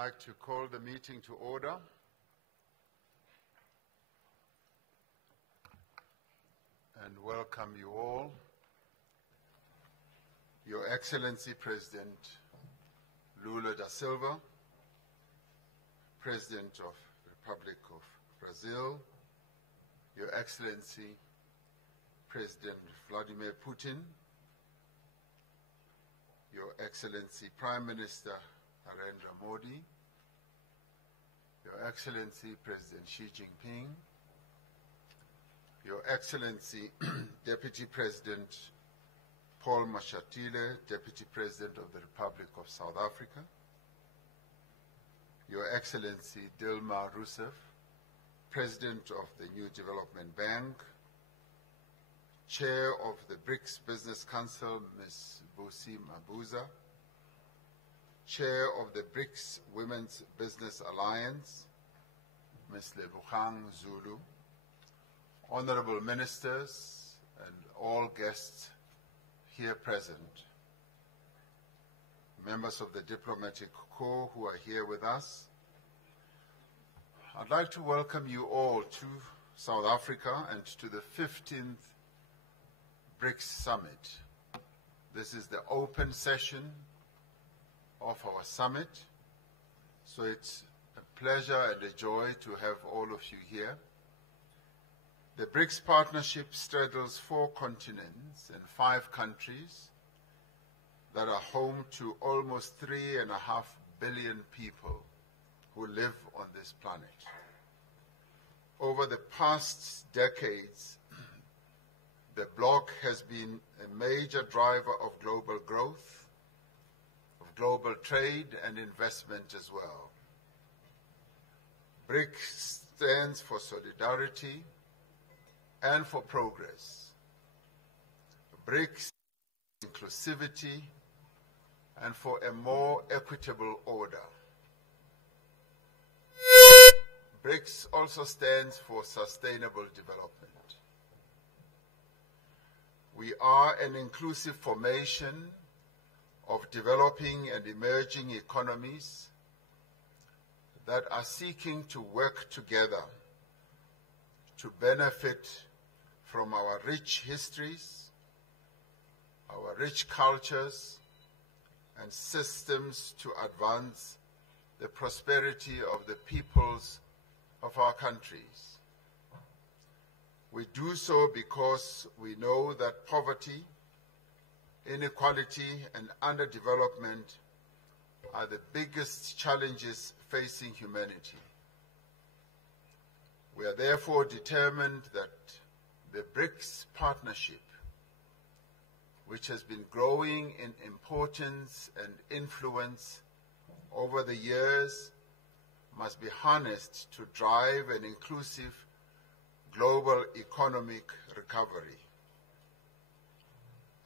I'd like to call the meeting to order. And welcome you all. Your Excellency President Lula da Silva, President of the Republic of Brazil, Your Excellency President Vladimir Putin, Your Excellency Prime Minister Narendra Modi, Your Excellency President Xi Jinping, Your Excellency Deputy President Paul Mashatile, Deputy President of the Republic of South Africa, Your Excellency Dilma Rousseff, President of the New Development Bank, Chair of the BRICS Business Council, Ms. Busi Mabuza, Chair of the BRICS Women's Business Alliance, Ms. Lebogang Zulu, Honorable Ministers and all guests here present, members of the diplomatic corps who are here with us. I'd like to welcome you all to South Africa and to the 15th BRICS Summit. This is the open session of our summit, so it's a pleasure and a joy to have all of you here. The BRICS partnership straddles 4 continents and 5 countries that are home to almost 3.5 billion people who live on this planet. Over the past decades, the bloc has been a major driver of global growth, of global trade and investment as well. BRICS stands for solidarity and for progress. BRICS inclusivity and for a more equitable order. BRICS also stands for sustainable development. We are an inclusive formation of developing and emerging economies that are seeking to work together to benefit from our rich histories, our rich cultures, and systems to advance the prosperity of the peoples of our countries. We do so because we know that poverty, inequality, and underdevelopment are the biggest challenges facing humanity. We are therefore determined that the BRICS partnership, which has been growing in importance and influence over the years, must be harnessed to drive an inclusive global economic recovery.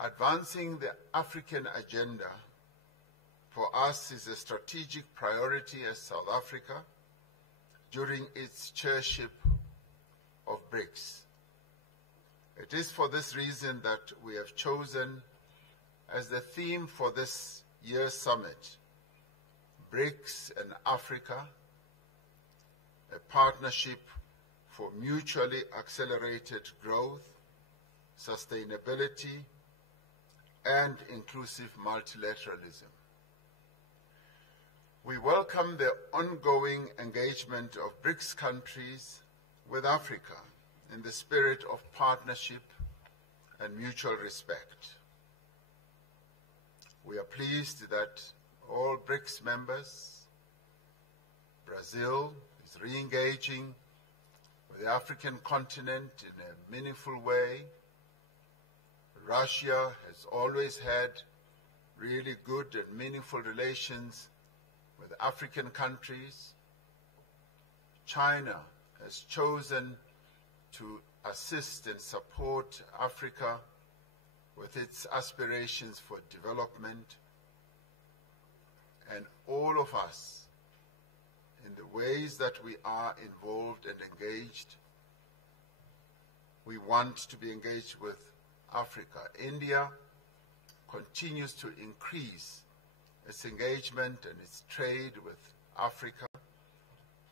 Advancing the African agenda for us is a strategic priority as South Africa during its chairship of BRICS. It is for this reason that we have chosen as the theme for this year's summit, BRICS and Africa, a partnership for mutually accelerated growth, sustainability, and inclusive multilateralism. We welcome the ongoing engagement of BRICS countries with Africa in the spirit of partnership and mutual respect. We are pleased that all BRICS members, Brazil is re-engaging with the African continent in a meaningful way. Russia has always had really good and meaningful relations with African countries. China has chosen to assist and support Africa with its aspirations for development. And all of us, in the ways that we are involved and engaged, we want to be engaged with Africa. India continues to increase its engagement and its trade with Africa.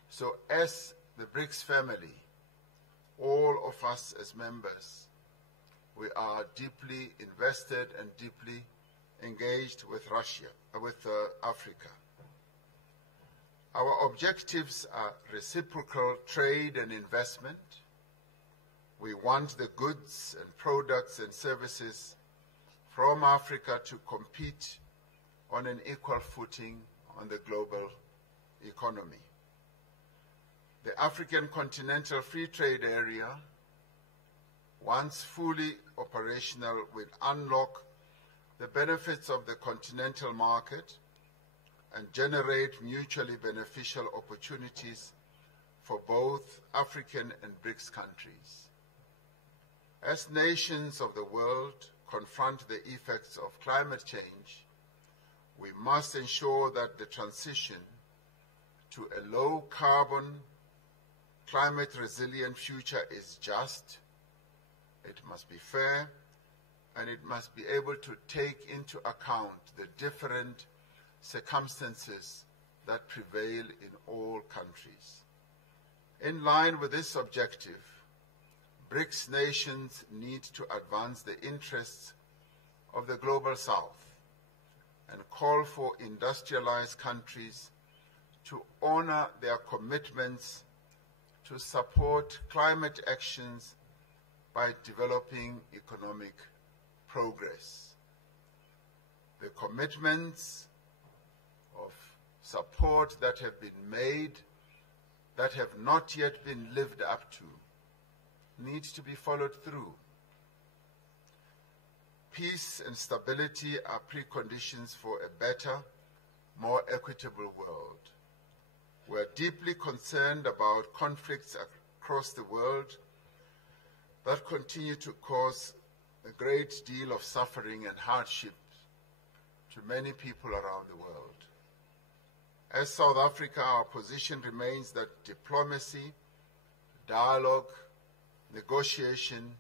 So as the BRICS family, all of us as members, we are deeply invested and deeply engaged with Africa. Our objectives are reciprocal trade and investment. We want the goods and products and services from Africa to compete on an equal footing on the global economy. The African Continental Free Trade Area, once fully operational, will unlock the benefits of the continental market and generate mutually beneficial opportunities for both African and BRICS countries. As nations of the world confront the effects of climate change, we must ensure that the transition to a low-carbon, climate-resilient future is just, it must be fair, and it must be able to take into account the different circumstances that prevail in all countries. In line with this objective, BRICS nations need to advance the interests of the Global South and call for industrialized countries to honor their commitments to support climate actions by developing economic progress. The commitments of support that have been made that have not yet been lived up to need to be followed through. Peace and stability are preconditions for a better, more equitable world. We are deeply concerned about conflicts across the world that continue to cause a great deal of suffering and hardship to many people around the world. As South Africa, our position remains that diplomacy, dialogue, negotiation,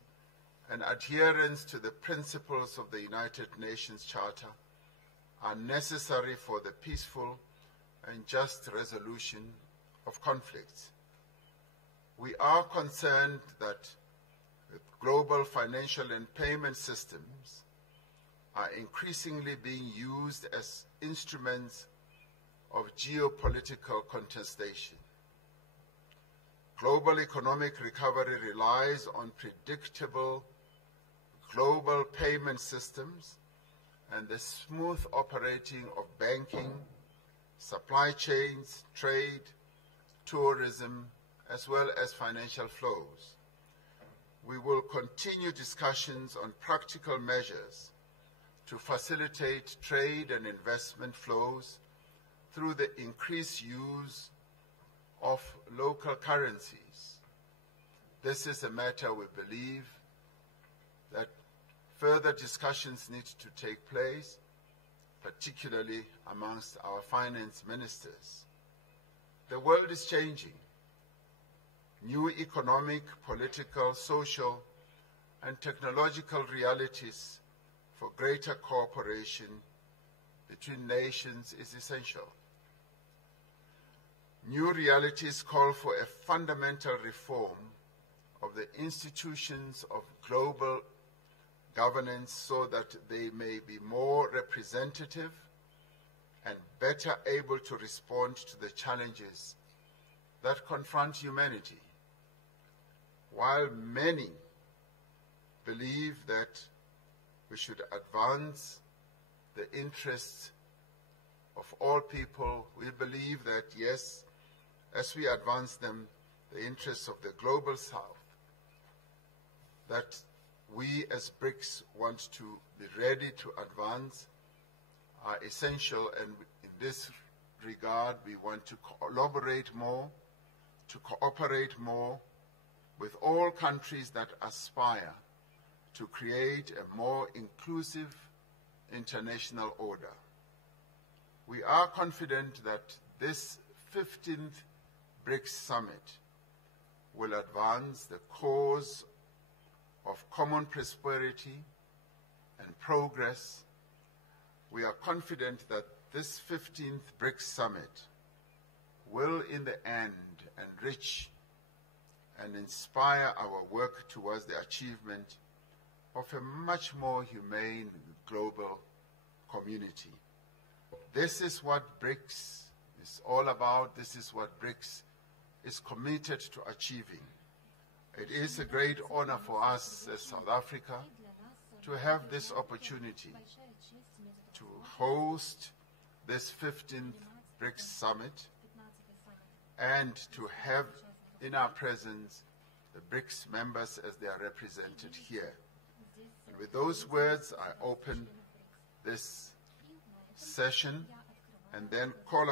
and adherence to the principles of the United Nations Charter are necessary for the peaceful and just resolution of conflicts. We are concerned that global financial and payment systems are increasingly being used as instruments of geopolitical contestation. Global economic recovery relies on predictable global payment systems and the smooth operating of banking, supply chains, trade, tourism, as well as financial flows. We will continue discussions on practical measures to facilitate trade and investment flows through the increased use of local currencies. This is a matter we believe that further discussions need to take place, particularly amongst our finance ministers. The world is changing. New economic, political, social, and technological realities for greater cooperation between nations is essential. New realities call for a fundamental reform of the institutions of global governance so that they may be more representative and better able to respond to the challenges that confront humanity. While many believe that we should advance the interests of all people, we believe that, yes, as we advance them, the interests of the Global South, that we as BRICS want to be ready to advance are essential, and in this regard we want to collaborate more, to cooperate more with all countries that aspire to create a more inclusive international order. We are confident that this 15th BRICS Summit will advance the cause of common prosperity and progress. We are confident that this 15th BRICS Summit in the end enrich and inspire our work towards the achievement of a much more humane global community. This is what BRICS is all about. This is what BRICS is committed to achieving. It is a great honor for us as South Africa to have this opportunity to host this 15th BRICS Summit and to have in our presence the BRICS members as they are represented here. And with those words, I open this session and then call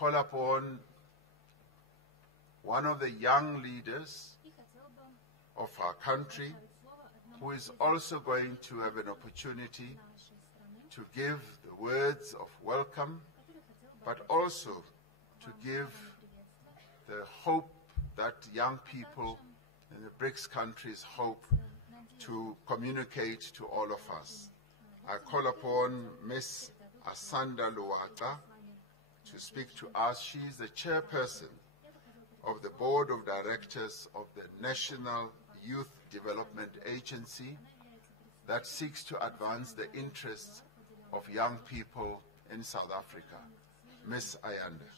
upon one of the young leaders of our country who is also going to have an opportunity to give the words of welcome, but also to give the hope that young people in the BRICS countries hope to communicate to all of us. I call upon Ms. Asanda Luaka to speak to us. She is the chairperson of the Board of Directors of the National Youth Development Agency that seeks to advance the interests of young people in South Africa. Ms. Ayanda.